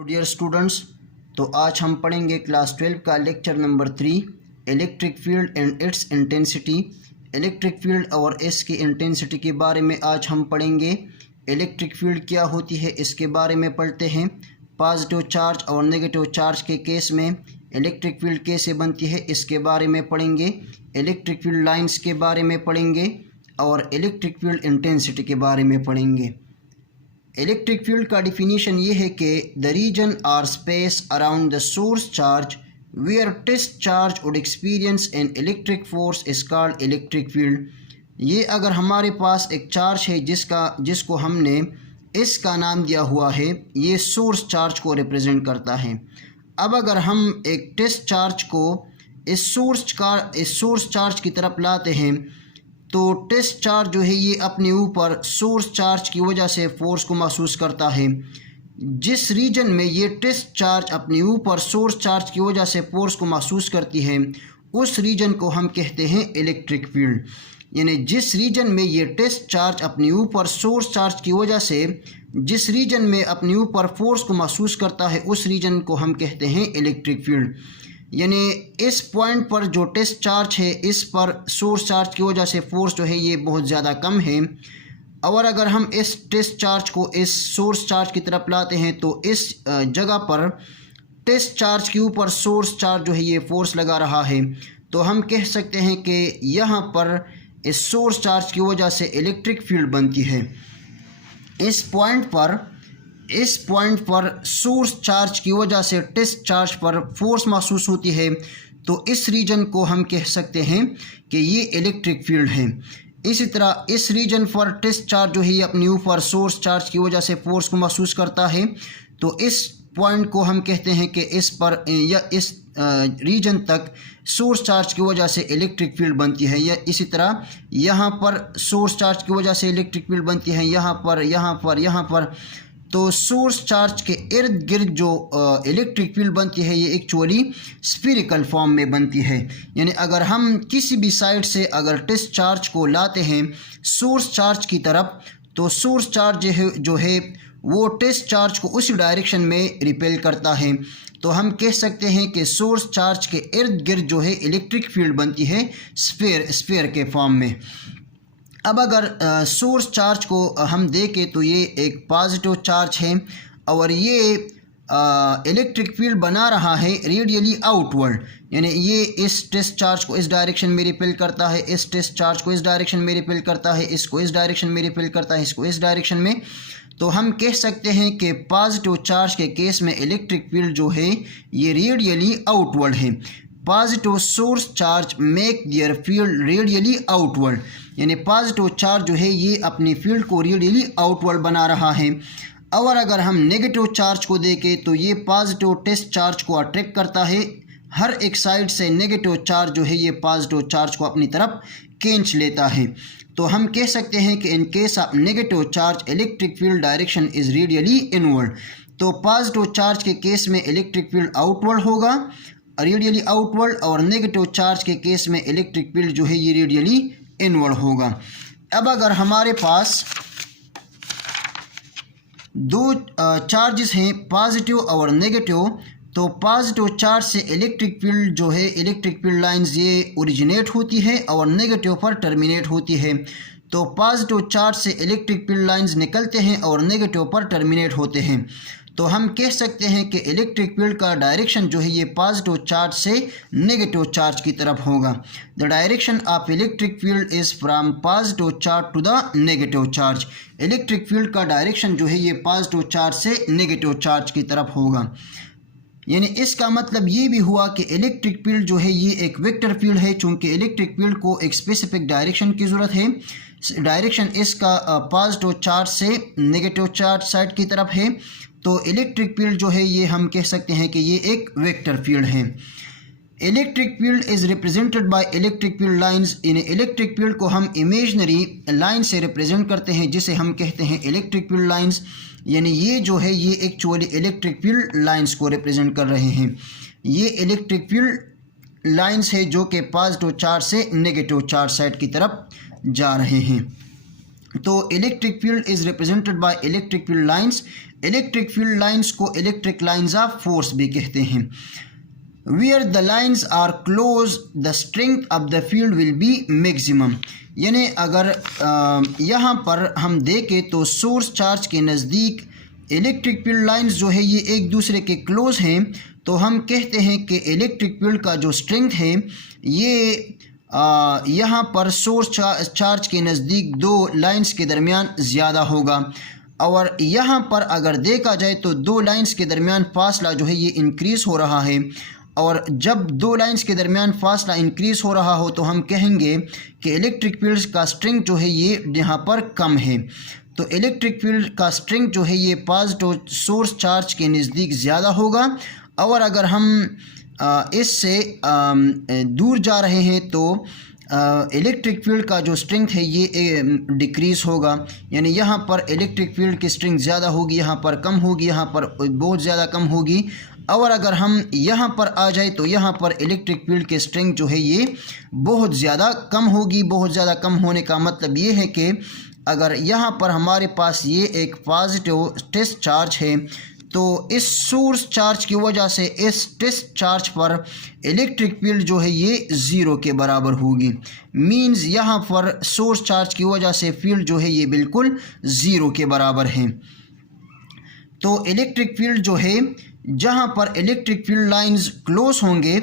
Dear students, तो आज हम पढ़ेंगे क्लास 12 का lecture number 3 electric field and it's intensity. Electric field और इसकी इंटेंसिटी के बारे में आज हम पढ़ेंगे। इलेक्ट्रिक फील्ड क्या होती है इसके बारे में पढ़ते हैं। पॉजिटिव चार्ज और नेगेटिव चार्ज के केस में इलेक्ट्रिक फील्ड कैसे बनती है इसके बारे में पढ़ेंगे। इलेक्ट्रिक फील्ड लाइंस के बारे में पढ़ेंगे और इलेक्ट्रिक फील्ड इंटेंसिटी के बारे में पढ़ेंगे। इलेक्ट्रिक फील्ड का डिफिनीशन ये है कि द रीजन और space around the source charge where test charge would experience an electric force is called electric field. ये अगर हमारे पास एक चार्ज है जिसको हमने इसका नाम दिया हुआ है, ये सोर्स चार्ज को रिप्रेजेंट करता है। अब अगर हम एक टेस्ट चार्ज को इस सोर्स चार्ज की तरफ लाते हैं तो टेस्ट चार्ज जो है ये अपने ऊपर सोर्स चार्ज की वजह से फोर्स को महसूस करता है। जिस रीजन में ये टेस्ट चार्ज अपने ऊपर सोर्स चार्ज की वजह से फोर्स को महसूस करती है उस रीजन को हम कहते हैं इलेक्ट्रिक फील्ड। यानी जिस रीजन में ये टेस्ट चार्ज अपने ऊपर सोर्स चार्ज की वजह से जिस रीजन में अपने ऊपर फोर्स को महसूस करता है उस रीजन को हम कहते हैं इलेक्ट्रिक फील्ड। यानी इस पॉइंट पर जो टेस्ट चार्ज है इस पर सोर्स चार्ज की वजह से फोर्स जो है ये बहुत ज़्यादा कम है। और अगर हम इस टेस्ट चार्ज को इस सोर्स चार्ज की तरफ लाते हैं तो इस जगह पर टेस्ट चार्ज के ऊपर सोर्स चार्ज जो है ये फोर्स लगा रहा है, तो हम कह सकते हैं कि यहाँ पर इस सोर्स चार्ज की वजह से इलेक्ट्रिक फील्ड बनती है। इस पॉइंट पर सोर्स चार्ज की वजह से टेस्ट चार्ज पर फोर्स महसूस होती है, तो इस रीजन को हम कह सकते हैं कि ये इलेक्ट्रिक फील्ड है। इसी तरह इस रीजन पर टेस्ट चार्ज जो है ये अपने ऊपर सोर्स चार्ज की वजह से फोर्स को महसूस करता है, तो इस पॉइंट को हम कहते हैं कि इस पर या इस रीजन तक सोर्स चार्ज की वजह से इलेक्ट्रिक फील्ड बनती है। या इसी तरह यहाँ पर सोर्स चार्ज की वजह से इलेक्ट्रिक फील्ड बनती है, यहाँ पर तो सोर्स चार्ज के इर्द गिर्द जो इलेक्ट्रिक फील्ड बनती है ये एक्चुअली स्फीरिकल फॉर्म में बनती है। यानी अगर हम किसी भी साइड से अगर टेस्ट चार्ज को लाते हैं सोर्स चार्ज की तरफ, तो सोर्स चार्ज जो है वो टेस्ट चार्ज को उसी डायरेक्शन में रिपेल करता है। तो हम कह सकते हैं कि सोर्स चार्ज के इर्द गिर्द जो है इलेक्ट्रिक फील्ड बनती है स्फीयर के फॉर्म में। अब अगर सोर्स चार्ज को हम देखें तो ये एक पॉजिटिव चार्ज है और ये इलेक्ट्रिक फील्ड बना रहा है रेडियली आउटवर्ड। यानी ये इस टेस्ट चार्ज को इस डायरेक्शन में रिपेल करता है, इस टेस्ट चार्ज को इस डायरेक्शन में रिपेल करता है, इसको इस डायरेक्शन में रिपेल करता है, इसको इस डायरेक्शन में। तो हम कह सकते हैं कि पॉजिटिव चार्ज के केस में इलेक्ट्रिक फील्ड जो है ये रेडियली आउटवर्ड है। Positive source charge make their field radially outward. यानी पॉजिटिव चार्ज जो है ये अपनी फील्ड को रेडियली आउटवर्ड बना रहा है। और अगर हम नेगेटिव चार्ज को देखें तो ये पॉजिटिव टेस्ट चार्ज को अट्रैक्ट करता है। हर एक साइड से नेगेटिव चार्ज जो है ये पॉजिटिव चार्ज को अपनी तरफ खींच लेता है। तो हम कह सकते हैं कि in case of negative charge electric field direction is radially inward. तो पॉजिटिव चार्ज के केस में इलेक्ट्रिक फील्ड आउटवर्ड होगा, रेडियली आउटवर्ड, और नेगेटिव चार्ज के केस में इलेक्ट्रिक फील्ड जो है ये रेडियली इनवर्ड होगा। अब अगर हमारे पास दो चार्जेस हैं पॉजिटिव और नेगेटिव, तो पॉजिटिव चार्ज से इलेक्ट्रिक फील्ड जो है इलेक्ट्रिक फील्ड लाइंस ये ओरिजिनेट होती है और नेगेटिव पर टर्मिनेट होती है। तो पॉजिटिव चार्ज से इलेक्ट्रिक फील्ड लाइंस निकलते हैं और नेगेटिव पर टर्मिनेट होते हैं। तो हम कह सकते हैं कि इलेक्ट्रिक फील्ड का डायरेक्शन जो है ये पॉजिटिव चार्ज से नेगेटिव चार्ज की तरफ होगा। The direction of electric field is from positive charge to the negative charge. Electric field का डायरेक्शन जो है ये पॉजिटिव चार्ज से नेगेटिव चार्ज की तरफ होगा। यानी इसका मतलब ये भी हुआ कि इलेक्ट्रिक फील्ड जो है ये एक वेक्टर फील्ड है। चूँकि इलेक्ट्रिक फील्ड को एक स्पेसिफिक डायरेक्शन की ज़रूरत है, डायरेक्शन इसका पॉजिटिव चार्ज से नेगेटिव चार्ज साइड की तरफ है, तो इलेक्ट्रिक फील्ड जो है ये हम कह सकते हैं कि ये एक वेक्टर फील्ड है। Electric field is represented by electric field lines. In electric field को हम इमेजनरी लाइन से रिप्रेजेंट करते हैं जिसे हम कहते हैं इलेक्ट्रिक फील्ड लाइंस। यानी ये जो है ये एक्चुअली इलेक्ट्रिक फील्ड लाइंस को रिप्रेजेंट कर रहे हैं। ये इलेक्ट्रिक फील्ड लाइंस है जो कि पॉजिटिव चार्ज से नेगेटिव चार्ज साइड की तरफ जा रहे हैं। तो electric field is represented by electric field lines electric field lines को इलेक्ट्रिक लाइंस ऑफ फोर्स भी कहते हैं। Where the lines are close, the strength of the field will be maximum। यानी अगर यहाँ पर हम देखें तो सोर्स चार्ज के नज़दीक इलेक्ट्रिक फील्ड लाइंस जो है ये एक दूसरे के क्लोज हैं, तो हम कहते हैं कि इलेक्ट्रिक फील्ड का जो स्ट्रेंथ है ये यहाँ पर सोर्स चार्ज के नज़दीक दो लाइंस के दरमियान ज़्यादा होगा। और यहाँ पर अगर देखा जाए तो दो लाइंस के दरमियान फासला जो है ये इंक्रीज़ हो रहा है, और जब दो लाइंस के दरमियान फासला इंक्रीज़ हो रहा हो तो हम कहेंगे कि इलेक्ट्रिक फील्ड का स्ट्रेंथ जो है ये यहाँ पर कम है। तो इलेक्ट्रिक फील्ड का स्ट्रेंथ जो है ये पॉजिटिव सोर्स चार्ज के नज़दीक ज़्यादा होगा, और अगर हम इससे दूर जा रहे हैं तो इलेक्ट्रिक फील्ड का जो स्ट्रेंथ है ये डिक्रीज़ होगा। यानी यहाँ पर इलेक्ट्रिक फील्ड की स्ट्रेंथ ज़्यादा होगी, यहाँ पर कम होगी, यहाँ पर बहुत ज़्यादा कम होगी। और अगर हम यहाँ पर आ जाए तो यहाँ पर इलेक्ट्रिक फील्ड की स्ट्रेंथ जो है ये बहुत ज़्यादा कम होगी। बहुत ज़्यादा कम होने का मतलब ये है कि अगर यहाँ पर हमारे पास ये एक पॉजिटिव टेस्ट चार्ज है तो इस सोर्स चार्ज की वजह से इस टेस्ट चार्ज पर इलेक्ट्रिक फील्ड जो है ये ज़ीरो के बराबर होगी। मींस यहाँ पर सोर्स चार्ज की वजह से फील्ड जो है ये बिल्कुल ज़ीरो के बराबर है। तो इलेक्ट्रिक फील्ड जो है जहाँ पर इलेक्ट्रिक फील्ड लाइंस क्लोज होंगे,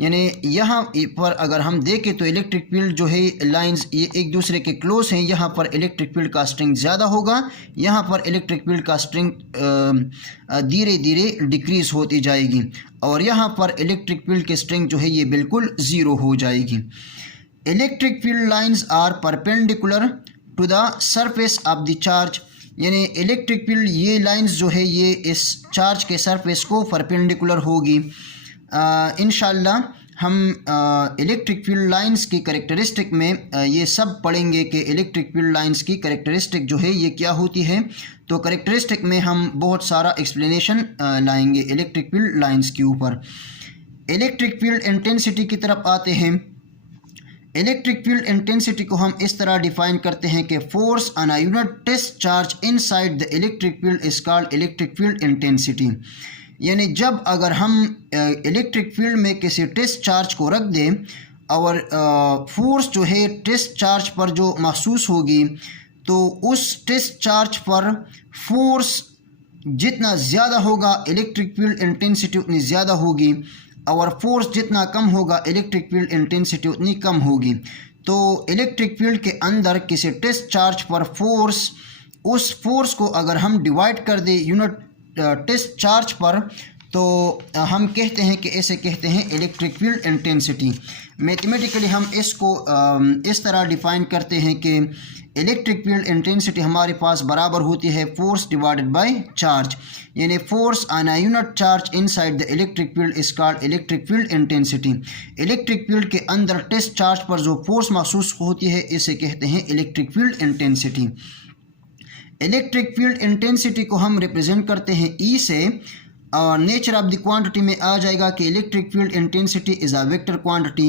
यानी यहाँ पर अगर हम देखें तो इलेक्ट्रिक फील्ड जो है लाइंस ये एक दूसरे के क्लोज हैं, यहाँ पर इलेक्ट्रिक फील्ड का स्ट्रेंथ ज़्यादा होगा, यहाँ पर इलेक्ट्रिक फील्ड का स्ट्रेंथ धीरे धीरे डिक्रीज़ होती जाएगी, और यहाँ पर इलेक्ट्रिक फील्ड की स्ट्रेंथ जो है ये बिल्कुल ज़ीरो हो जाएगी। Electric field lines are perpendicular to the surface of the charge. यानी इलेक्ट्रिक फील्ड ये लाइंस जो है ये इस चार्ज के सरफेस को परपेंडिकुलर होगी। इंशाल्लाह हम इलेक्ट्रिक फील्ड लाइंस की कैरेक्टरिस्टिक में ये सब पढ़ेंगे कि इलेक्ट्रिक फील्ड लाइंस की कैरेक्टरिस्टिक जो है ये क्या होती है। तो कैरेक्टरिस्टिक में हम बहुत सारा एक्सप्लेनेशन लाएंगे इलेक्ट्रिक फील्ड लाइंस के ऊपर। इलेक्ट्रिक फील्ड इंटेंसिटी की तरफ आते हैं। इलेक्ट्रिक फील्ड इंटेंसिटी को हम इस तरह डिफाइन करते हैं कि force on a unit test charge inside the electric field is called electric field intensity. यानी जब अगर हम इलेक्ट्रिक फील्ड में किसी टेस्ट चार्ज को रख दें और फोर्स जो है टेस्ट चार्ज पर जो महसूस होगी, तो उस टेस्ट चार्ज पर फोर्स जितना ज़्यादा होगा इलेक्ट्रिक फील्ड इंटेंसिटी उतनी ज़्यादा होगी, और फोर्स जितना कम होगा इलेक्ट्रिक फील्ड इंटेंसिटी उतनी कम होगी। तो इलेक्ट्रिक फील्ड के अंदर किसी टेस्ट चार्ज पर फोर्स, उस फोर्स को अगर हम डिवाइड कर दें यूनिट टेस्ट चार्ज पर, तो हम कहते हैं कि ऐसे कहते हैं इलेक्ट्रिक फील्ड इंटेंसिटी। मैथमेटिकली हम इसको इस तरह डिफाइन करते हैं कि इलेक्ट्रिक फील्ड इंटेंसिटी हमारे पास बराबर होती है फोर्स डिवाइडेड बाय चार्ज। यानी force on a unit charge inside the electric field is called electric field intensity. Electric field के अंदर टेस्ट चार्ज पर जो फोर्स महसूस होती है इसे कहते हैं electric field intensity. Electric field intensity को हम रिप्रेजेंट करते हैं ई से, और नेचर ऑफ द क्वांटिटी में आ जाएगा कि electric field intensity is a vector quantity.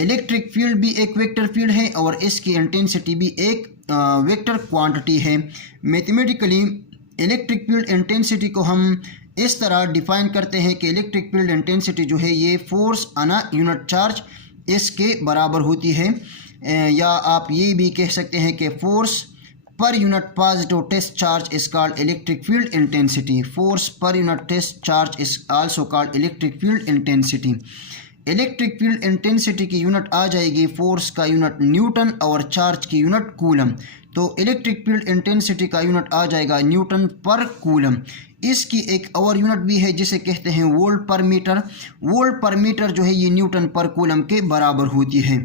Electric field भी एक वेक्टर फील्ड है और इसकी इंटेंसिटी भी एक वेक्टर क्वांटिटी है। मैथमेटिकली इलेक्ट्रिक फील्ड इंटेंसिटी को हम इस तरह डिफाइन करते हैं कि इलेक्ट्रिक फील्ड इंटेंसिटी जो है ये force on a unit charge इसके बराबर होती है, या आप ये भी कह सकते हैं कि force per unit positive test charge is called electric field intensity. Force per unit test charge is also called electric field intensity. Electric field intensity की यूनिट आ जाएगी फोर्स का यूनिट न्यूटन और चार्ज की यूनिट कूलम। तो electric field intensity का unit आ जाएगा Newton पर coulomb. इसकी एक और यूनिट भी है जिसे कहते हैं वोल्ट पर मीटर। वोल्ट पर मीटर जो है ये न्यूटन पर कूलम के बराबर होती है।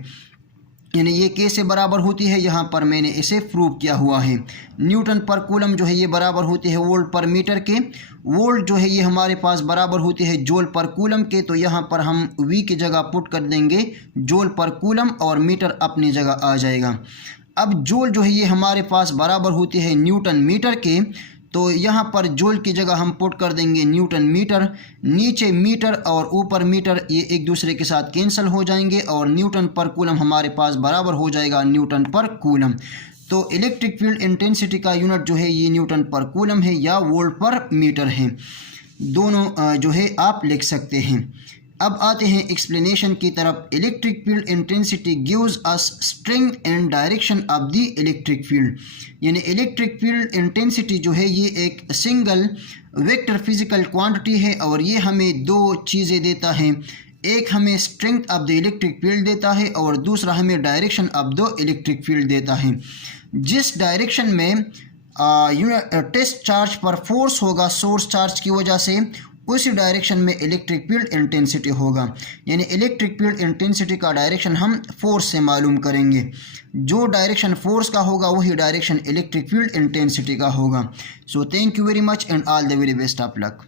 यानी ये कैसे बराबर होती है, यहाँ पर मैंने इसे प्रूव किया हुआ है। न्यूटन पर कूलम जो है ये बराबर होती है वोल्ट पर मीटर के। वोल्ट जो है ये हमारे पास बराबर होती है जूल पर कूलम के, तो यहाँ पर हम वी की जगह पुट कर देंगे जूल पर कूलम और मीटर अपनी जगह आ जाएगा। अब जूल जो है ये हमारे पास बराबर होती है न्यूटन मीटर के, तो यहाँ पर जूल की जगह हम पुट कर देंगे न्यूटन मीटर। नीचे मीटर और ऊपर मीटर ये एक दूसरे के साथ कैंसिल हो जाएंगे और न्यूटन पर कूलम हमारे पास बराबर हो जाएगा न्यूटन पर कूलम। तो इलेक्ट्रिक फील्ड इंटेंसिटी का यूनिट जो है ये न्यूटन पर कूलम है या वोल्ट पर मीटर है, दोनों जो है आप लिख सकते हैं। अब आते हैं एक्सप्लेनेशन की तरफ। Electric field intensity gives us strength and direction of the electric field, यानी इलेक्ट्रिक फील्ड इंटेंसिटी जो है ये एक सिंगल वेक्टर फिजिकल क्वांटिटी है और ये हमें दो चीज़ें देता है, एक हमें strength of the electric field देता है और दूसरा हमें direction of the electric field देता है। जिस डायरेक्शन में टेस्ट चार्ज पर फोर्स होगा सोर्स चार्ज की वजह से, उसी डायरेक्शन में इलेक्ट्रिक फील्ड इंटेंसिटी होगा, यानी इलेक्ट्रिक फील्ड इंटेंसिटी का डायरेक्शन हम फोर्स से मालूम करेंगे। जो डायरेक्शन फोर्स का होगा वही डायरेक्शन इलेक्ट्रिक फील्ड इंटेंसिटी का होगा। So thank you very much and all the very best of luck.